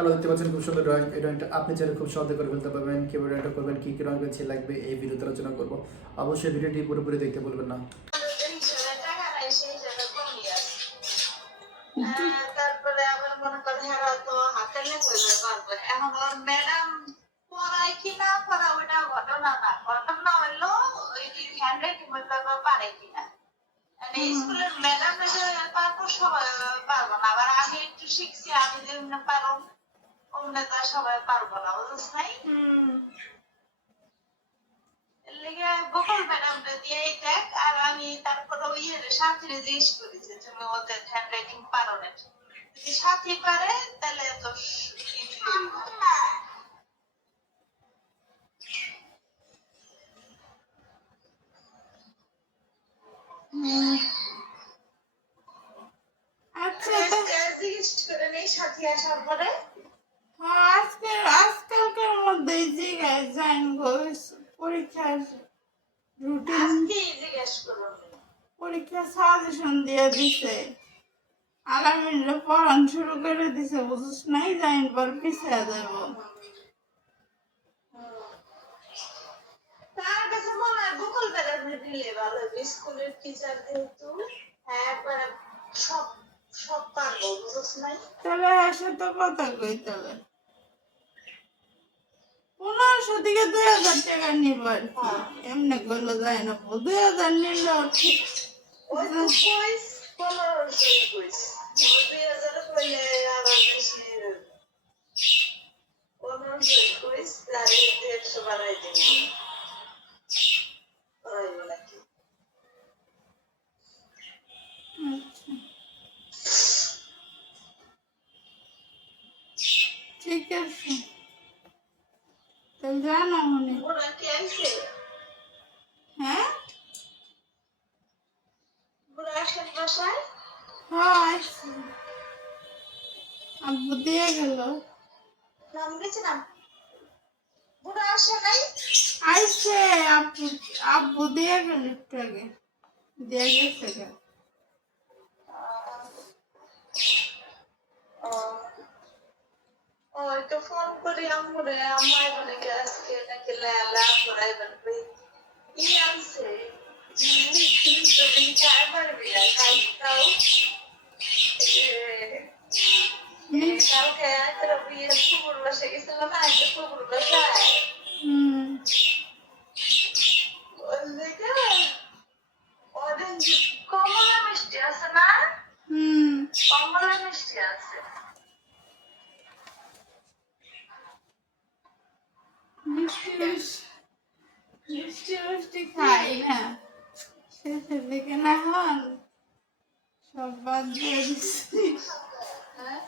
Hello, দেখতে পাচ্ছেন খুব সুন্দর ড্রয়িং। এই ড্রয়িংটা আপনি চাইলে খুব সহজে করে ফেলতে পারবেন। কীভাবে ড্রয়িংটা করবেন, কী কী রঙ পেন্সিল লাগবে এই ভিডিওতে আলোচনা করবো। অবশ্যই ভিডিওটি পুরোপুরি দেখতে বলবেন না। তারপরে আবার মনে করেন হেরা তো হাতে লেখা পারবে। এখন ওর ম্যাডাম পড়ায় কি না পড়া ওটা ঘটনা না, ঘটনা হলো ওই হ্যান্ড রাইটিং পারে কিনা। মানে স্কুলের ম্যাডাম পারবো সবাই পারবো না, আবার আমি একটু শিখছি, আমি যেমন পারো অমনে তা সবাই পারবো না, বুঝছ নাই? লেগে বকুল ম্যাডামটা দিয়ে দেখ। আর আমি তারপরে ওই সাথে জিজ্ঞেস করেছি তুমি ওদের হ্যান্ড রাইটিং পারো না, যদি সাথী পারে তাহলে তো আজকালকার মধ্যে পরীক্ষা সাজেশন দিয়ে দিছে, আলামিনরা পড়ান শুরু করে দিছে, বুঝছ নাই? জাইন পর পিছিয়ে দেব। তার কাছে মনে হয় বকুল ম্যাডাম দিলে ভালো, স্কুলের টিচার যেহেতু হ্যাঁ সব সব পারবো, বুঝছ নাই? তাহলে এসে তো কথা কইতে হবে। 1500 থেকে 2000 টাকা নিব আর কি, এমনি করলে যায় না। 2000 নিলেও ঠিক। ওই তো কইস 1500 কইস, 2000 কইলে আবার বেশি 1500 কইস, আর 150 বাড়াই দিবি। ওই নাকি ঠিক আছে, তাহলে জানো মনে। ওরা কি আইছে? হ্যাঁ ওরা আসেন বাসায়? হ্যাঁ আইছে, আব্বু দিয়ে গেল। নাম গেছিলাম, বুড়া আসে নাই? আইছে, আব্বু আব্বু দিয়ে গেল একটু আগে, দিয়ে গেছে গা। ওই তো ফোন করি আম্মুরে, আম্মাই বলে কি আজকে নাকি লেলা পড়াইবেন কই ই আনছে। তুমি খাই পারবি না, খাইতাও কালকে তোর বিয়ের কুকুর বসে গেছিল না, একটা কুকুর বসায় ওদের কমলা মিষ্টি আছে না, কমলা মিষ্টি আছে। মিষ্টি খাই না, শেষের দিকে না হন সব বাদ দিয়ে দিচ্ছি। হ্যাঁ